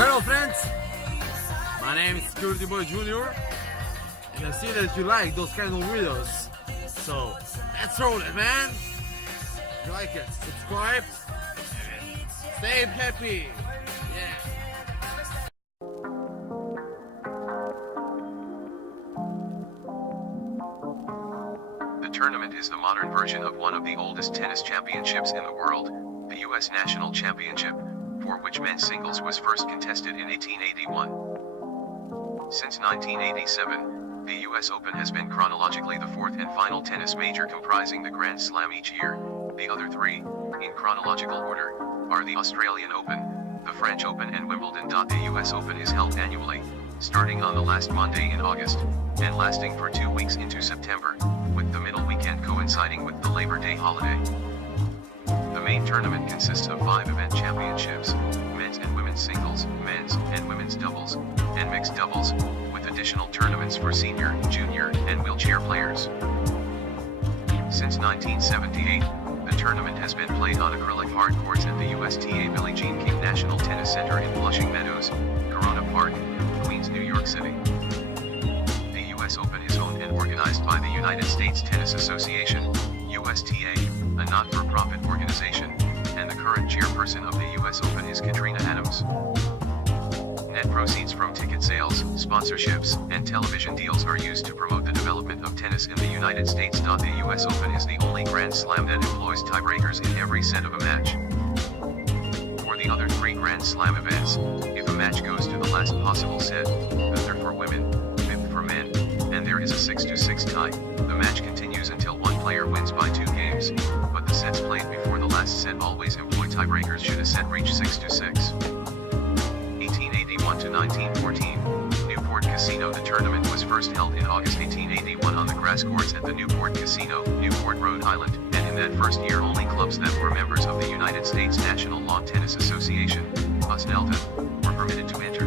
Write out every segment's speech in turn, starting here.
Hello friends, my name is Security Boy Jr. and I see that you like those kind of videos. So let's roll it, man. If you like it, subscribe and stay happy. Yeah. The tournament is the modern version of one of the oldest tennis championships in the world, the U.S. National Championship, for which men's singles was first contested in 1881. Since 1987, the U.S. Open has been chronologically the fourth and final tennis major comprising the Grand Slam each year. The other three, in chronological order, are the Australian Open, the French Open and Wimbledon. The U.S. Open is held annually, starting on the last Monday in August, and lasting for 2 weeks into September, with the middle weekend coinciding with the Labor Day holiday. The main tournament consists of 5 event championships, men's and women's singles, men's and women's doubles, and mixed doubles, with additional tournaments for senior, junior, and wheelchair players. Since 1978, the tournament has been played on acrylic hard courts at the USTA Billie Jean King National Tennis Center in Flushing Meadows, Corona Park, Queens, New York City. The U.S. Open is owned and organized by the United States Tennis Association, USTA, a not-for-profit organization, and the current chairperson of the U.S. Open is Katrina Adams. Net proceeds from ticket sales, sponsorships, and television deals are used to promote the development of tennis in the United States. The U.S. Open is the only Grand Slam that employs tiebreakers in every set of a match. For the other 3 Grand Slam events, if a match goes to the last possible set, the third for women, fifth for men, and there is a 6-6 tie, the match continues until one player wins by 2 games, but the sets played before the last set always employ tiebreakers should a set reach 6-6. 1881 to 1914, Newport Casino. The tournament was first held in August 1881 on the grass courts at the Newport Casino, Newport, Rhode Island, and in that first year only clubs that were members of the United States National Lawn Tennis Association, USNLTA, were permitted to enter.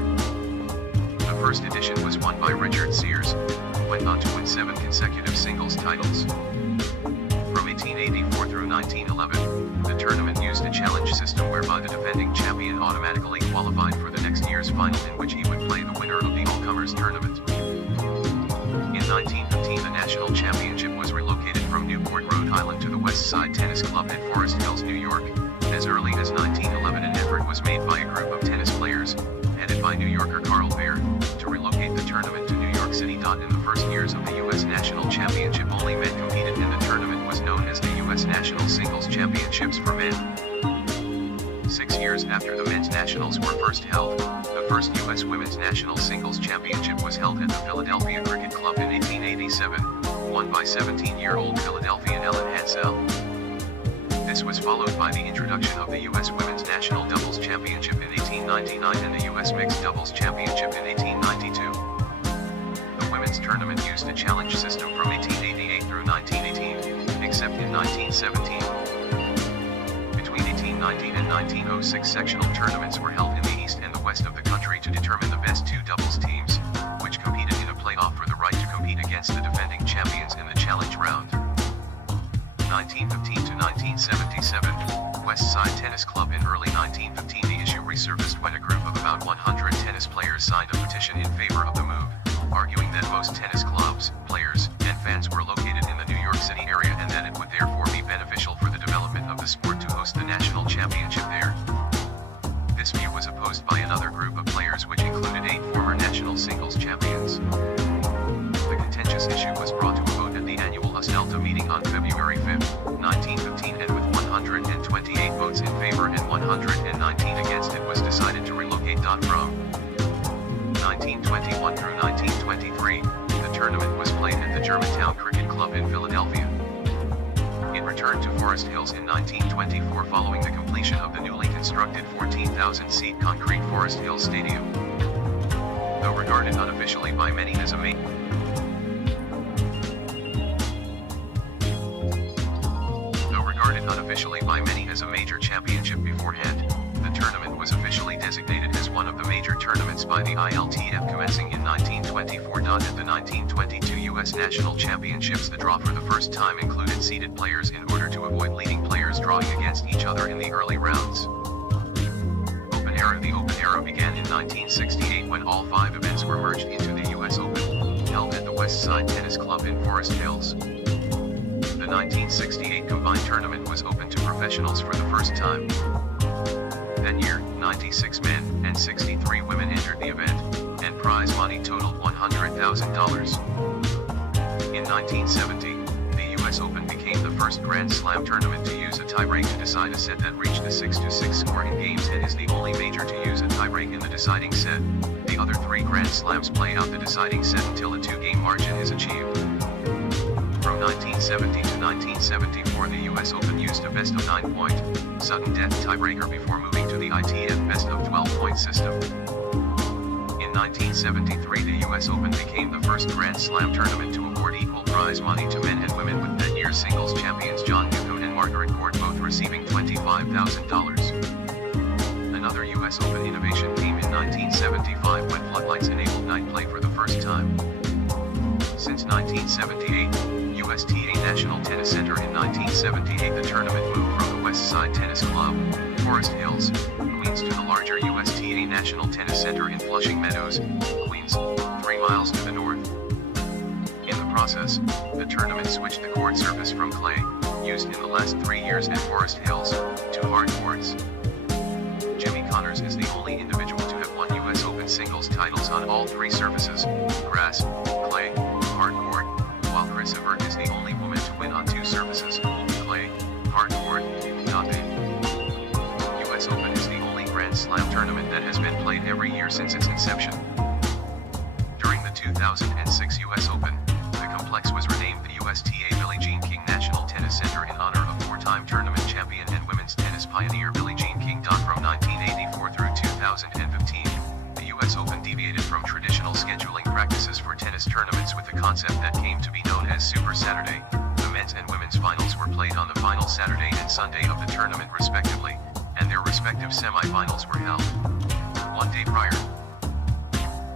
The first edition was won by Richard Sears, who went on to win 7 consecutive singles titles. From 1884 through 1911, the tournament used a challenge system whereby the defending champion automatically qualified for the next year's final, in which he would play the winner of the all-comers tournament. In 1915, the national championship was relocated from Newport, Rhode Island to the West Side Tennis Club at Forest Hills, New York. As early as 1911, an effort was made by a group of tennis players, headed by New Yorker Carl Bear, to relocate the tournament to New York City. In the first years of the U.S. National Championship, only men competed, and the tournament was known as the U.S. National Singles Championships for men. 6 years after the men's nationals were first held, the first U.S. Women's National Singles Championship was held at the Philadelphia Cricket Club in 1887, won by 17-year-old Philadelphian Ellen Hansell. This was followed by the introduction of the U.S. Women's National Doubles Championship in 1899 and the U.S. Mixed Doubles Championship in 1892. The women's tournament used a challenge system from 1888 through 1918, except in 1917. Between 1890 and 1906, sectional tournaments were held in the east and the west of the country to determine the best 2 doubles teams, which competed in a playoff for the right to compete against the defending champions in the challenge round. 1915 to 1977, West Side Tennis Club. In early 1915, the issue resurfaced when a group of about 100 tennis players signed a petition in favor of the move, arguing that most tennis clubs, players, and fans were located in the New York City area and that it would therefore be beneficial for the development of the sport to host the national championship there. This view was opposed by another group of players, which included 8 former national singles champions. The contentious issue was brought to a vote at the annual USNLTA meeting on February 5, 1915, and with 128 votes in favor and 119 against, it was decided to relocate. From 1921 through 1923, the tournament was played at the Germantown Cricket Club in Philadelphia. It returned to Forest Hills in 1924 following the completion of the newly constructed 14,000-seat concrete Forest Hills Stadium. Though regarded unofficially by many as a major championship beforehand, the tournament was officially designated as one of the major tournaments by the ILTF commencing in 1924. At the 1922 U.S. National Championships, the draw for the first time included seeded players in order to avoid leading players drawing against each other in the early rounds. Open era. The Open era began in 1968 when all 5 events were merged into the US Open, held at the West Side Tennis Club in Forest Hills. The 1968 combined tournament was open to professionals for the first time. That year, 96 men and 63 women entered the event, and prize money totaled $100,000. In 1970, the US Open became the first Grand Slam tournament to use a tiebreak to decide a set that reached a 6-6 score in games, and is the only major to use a tiebreak in the deciding set. The other 3 Grand Slams play out the deciding set until a 2-game margin is achieved. From 1970 to 1974, the US Open used a best-of-9 point, sudden death tiebreaker before moving to the ITF best-of-12 point system. In 1973, the US Open became the first Grand Slam tournament to award equal prize money to men and women, with that year's singles champions John Newcombe and Margaret Court both receiving $25,000. Another US Open innovation came in 1975 when floodlights enabled night play for the first time. Since 1978, USTA National Tennis Center. In 1978, the tournament moved from the West Side Tennis Club, Forest Hills, Queens, to the larger USTA National Tennis Center in Flushing Meadows, Queens, 3 miles to the north. In the process, the tournament switched the court surface from clay, used in the last 3 years at Forest Hills, to hard courts. Jimmy Connors is the only individual to have won US Open singles titles on all 3 surfaces, grass, clay, hard court, while Chris Evert is the only woman to win on 2 surfaces, clay, hard court, nothing. US Open is the only Grand Slam tournament that has been played every year since its inception. During the 2006 US Open, the complex was renamed the USTA Billie Jean King National Tennis Center in honor of 4-time tournament champion and women's tennis pioneer Billie Jean King. From 1984 through 2015, the US Open deviated from traditional scheduling practices for tennis tournaments with a concept that came to be known as Super Saturday. The men's and women's finals were played on the final Saturday and Sunday of the tournament respectively, and their respective semi-finals were held 1 day prior.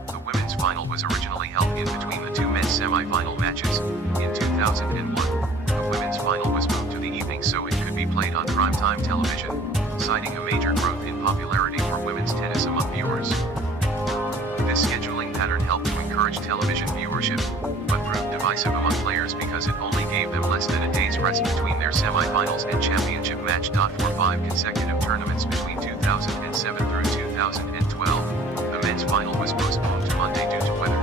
The women's final was originally held in between the 2 men's semi-final matches. In 2001, the women's final was moved to the evening so it could be played on primetime television, citing a major growth in popularity for women's tennis among viewers. This scheduling pattern helped to encourage television viewership, but proved divisive among players because it only gave them less than a day's rest between their semi-finals and championship match. For 5 consecutive tournaments between 2007 through 2012, the men's final was postponed to Monday due to weather.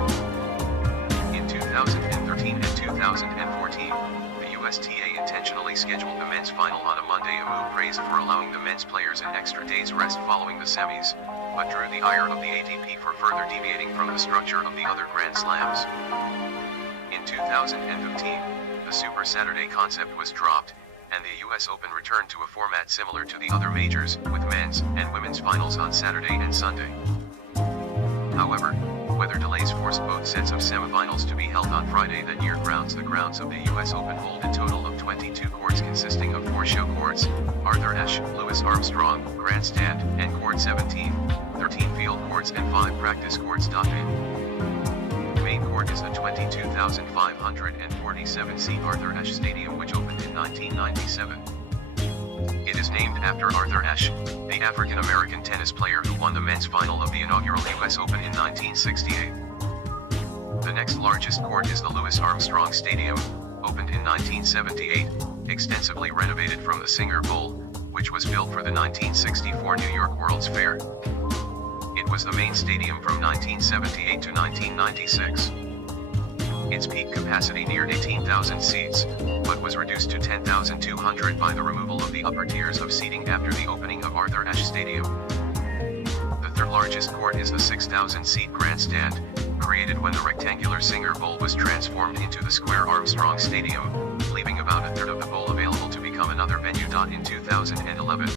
In 2013 and 2014, the USTA intentionally scheduled the men's final on a Monday, a move praised for allowing the men's players an extra day's rest following the semis, but drew the ire of the ATP for further deviating from the structure of the other Grand Slams. In 2015, the Super Saturday concept was dropped, and the US Open returned to a format similar to the other majors, with men's and women's finals on Saturday and Sunday. However, weather delays forced both sets of semifinals to be held on Friday that year. The grounds of the US Open hold a total of 22 courts consisting of 4 show courts, Arthur Ashe, Louis Armstrong, Grandstand, and Court 17, 13 field courts and 5 practice courts. The main court is the 22,547-seat Arthur Ashe Stadium, which opened in 1997. It is named after Arthur Ashe, the African-American tennis player who won the men's final of the inaugural US Open in 1968. The next largest court is the Louis Armstrong Stadium, opened in 1978, extensively renovated from the Singer Bowl, which was built for the 1964 New York World's Fair. It was the main stadium from 1978 to 1996. Its peak capacity neared 18,000 seats, but was reduced to 10,200 by the removal of the upper tiers of seating after the opening of Arthur Ashe Stadium. The third largest court is the 6,000-seat Grandstand, created when the rectangular Singer Bowl was transformed into the square Armstrong Stadium, leaving about a third of the bowl available to become another venue. In 2011,